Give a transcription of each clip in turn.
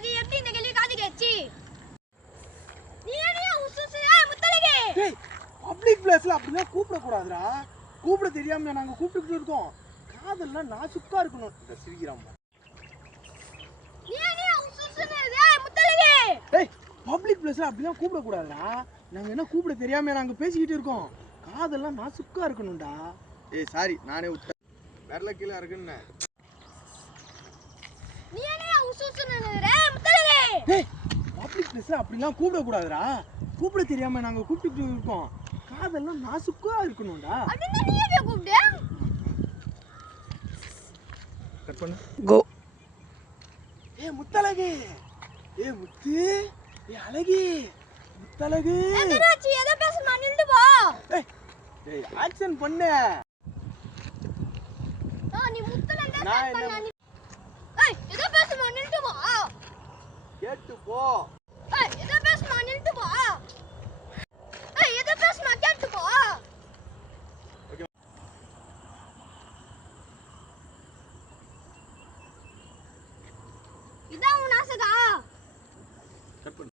காது எப்படி இந்த கேள்வி காது கேட்சி நீ ஏனியா உசுசு முத்தலகே டேய் பப்ளிக் பிளேஸ்ல அப்படினா கூப்பிட கூடாதுடா கூப்பிட தெரியாம நாங்க கூப்பிட்டுட்டு இருக்கோம் காதெல்லாம் நாசுக்கா இருக்கணும் இந்த சிரிக்கிறான் நீ ஏனியா உசுசுனே முத்தலகே டேய் பப்ளிக் பிளேஸ்ல அப்படினா கூப்பிட கூடாதுடா நாங்க என்ன கூப்பிட தெரியாம நாங்க பேசிக்கிட்டு இருக்கோம் காதெல்லாம் நாசுக்கா இருக்கணும்டா ஏய் சாரி நானே விட்டேன் வரல கீழ இருக்குன்னு நீ ஏனியா உசுசுனே முத்தலகே டேய் பப்ளிக் பிளேஸ்ல அப்படிலாம் கூப்பிட கூடாதுடா கூப்பிட தெரியாம நாங்க கூப்பிட்டுட்டு இருக்கோம் காதெல்லாம் நாசுக்கா இருக்கணும்டா அப்படினா நீ ஏன் கூப்பிடு கட் பண்ணு கோ ஏய் முத்தலகே ஏய் முத்து ஏய் அழகி முத்தலகு என்னாச்சு எதை பேசமா நின்னு போ ஏய் ஆக்சன் பண்ணு நீ முத்தலங்க நான் என்ன ஏய் எதை பேசமா நின்னு போ கேட்டு போ ஏய் எதை பேசமா நின்னு போ ஏய் எதை பேசமா கேட்டு போ இதான் உன் ஆசைடா கட் பண்ணு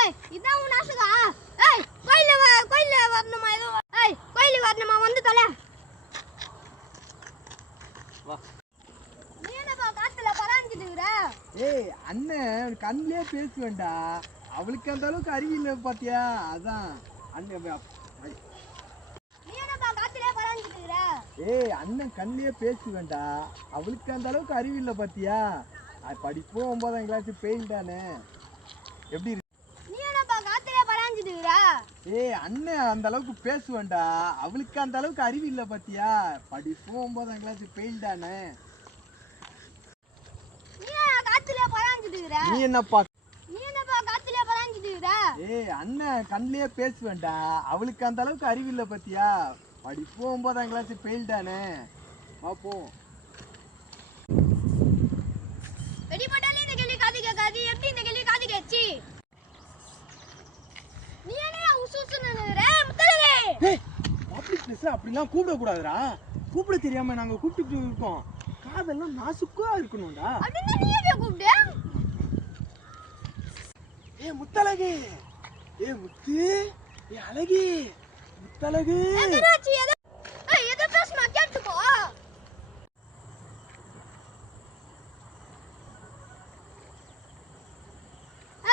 ஏய் இதான் உன் ஆசைடா ஏய் கோயில்ல வரணுமா ஏதோ ஏய் கோயில்ல வரணுமா வந்து தல வா நீ என்னப்பா காத்துல பராஞ்சிடுற ஏய் அண்ணன் கண்ணிலே பேசுவேன்டா அவளுக்கு அந்த அளவுக்கு அறிவு இல்லை பாத்தியா அதான் அண்ணன் நீ என்னப்பா காத்துல பராஞ்சிடுற ஏய் அண்ணன் கண்ணிலே பேசுவேன்டா அவளுக்கு அந்த அளவுக்கு அறிவு இல்லை பாத்தியா படிப்போம் 9ஆம் கிளாஸ் ஃபெயில் தானே எப்படி நீ என்னப்பா காத்துல பராஞ்சிடுற ஏய் அண்ணன் அந்த அளவுக்கு பேசுவேன்டா அவளுக்கு அந்த அளவுக்கு அறிவு இல்லை பாத்தியா படிப்போம் 9ஆம் கிளாஸ் ஃபெயில் தானே நீ காத்துல பராஞ்சிடுற நீ என்னப்பா காத்துல பராஞ்சிடுற ஏய் அண்ணன் கண்ணிலே பேசுவேன்டா அவளுக்கு அந்த அளவுக்கு அறிவு இல்லை பாத்தியா படிப்போம் 9ஆம் கிளாஸ் ஃபெயில் தானே பாப்போம் வெடி போட்டாலே இந்த கேள்வி காது கேட்காது எப்படி இந்த கேள்வி காது கேட்சி நீ ஏனியா உசுசுனே முத்தலகே ஏய் பப்ளிக் பிளேஸ்ல அப்படிலாம் கூப்பிட கூடாதுடா கூப்பிட தெரியாம நாங்க கூப்பிட்டுட்டு இருக்கோம் காதெல்லாம் நாசுக்கா இருக்கணும்டா அப்படினா நீ ஏன் கூப்பிடு ஏய் முத்தலகு ஏய் முத்து ஏய் அழகி முத்தலகு என்னாச்சு எதை பேசமா கேட்டு போ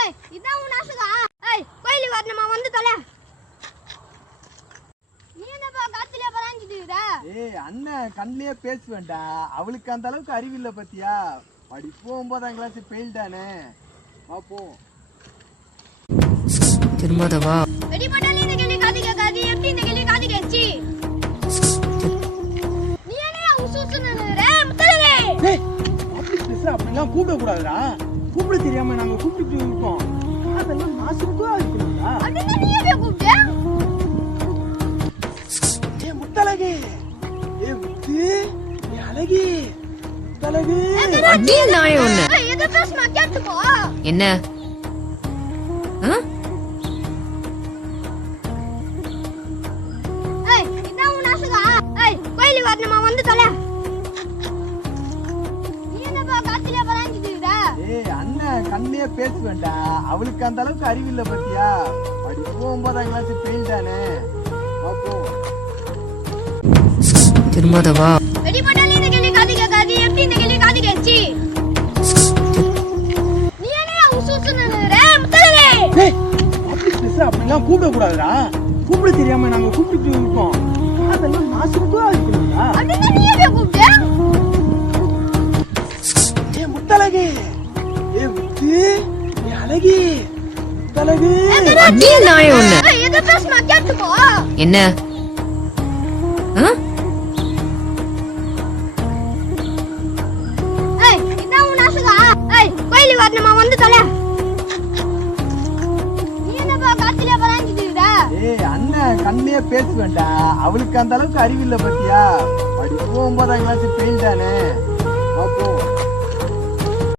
ஏய் இதான் உன் ஆசைடா ஏய் கோயில்ல வரணுமா வந்து தல நீ என்னப்பா காத்துல பராஞ்சிடுற ஏய் அண்ணன் கண்ணிலே பேசுவேன்டா அவளுக்கு அந்த அளவுக்கு அறிவு இல்லை பாத்தியா படிப்போம் 9ஆம் கிளாஸ் ஃபெயில் தானே பாப்போம் திரும்பதவா வெடி போட்டாலே இந்த கேள்வி காது கேட்காது எப்படி இந்த கேள்வி காது கேட்சி நீ ஏனியா உசுசுனே முத்தலகே ஏய் பப்ளிக் பிளேஸ்ல அப்படிலாம் கூப்பிட கூடாதுடா கூப்பிட தெரியாம நாங்க கூப்பிட்டுட்டு இருக்கோம் காதெல்லாம் நாசுக்கா இருக்கணும்டா அப்படினா நீ ஏன் கூப்பிடு ஏய் முத்தலகு ஏய் முத்து ஏய் அழகி முத்தலகு அடி நாய் ஒண்ணு ஏய் எதை பேசமா கேட்டு போ என்ன ஏய் இதான் உன் ஆசைடா ஏய் கோயில்ல வரணுமா வந்து தல நீ என்னப்பா காத்துல பராஞ்சிடுற ஏய் அண்ணன் கண்ணிலே பேசுவேன்டா அவளுக்கு அந்த அளவுக்கு அறிவு இல்லை பாத்தியா படிப்போம் 9ஆம் கிளாஸ் ஃபெயில் தானே பாப்போம் திரும்பதவா வெடி போட்டாலே இந்த கேள்வி காது கேட்காது எப்படி இந்த கேள்வி காது கேட்சி நீ ஏனியா உசுசுனே முத்தலகே ஏய் பப்ளிக் பிளேஸ்ல அப்படிலாம் கூப்பிட கூடாதுடா கூப்பிட தெரியாம நாங்க கூப்பிட்டுட்டு இருக்கோம் காதெல்லாம் நாசுக்கா இருக்கணும்டா அப்படினா நீ ஏன் கூப்பிடு ஏய் முத்தலகு ஏய் முத்து ஏய் அழகி முத்தலகு அடி நாய் ஒண்ணு ஏய் எதை பேசமா கேட்டு போ என்ன ஏய் இதான் உன் ஆசைடா ஏய் கோயில்ல வரணுமா வந்து தல நீ என்னப்பா காத்துல பராஞ்சிடுற ஏய் அண்ணன் கண்ணிலே பேசுவேன்டா அவளுக்கு அந்த அளவுக்கு அறிவு இல்லை பாத்தியா படிப்போம் 9ஆம் கிளாஸ் ஃபெயில் தானே பாப்போம்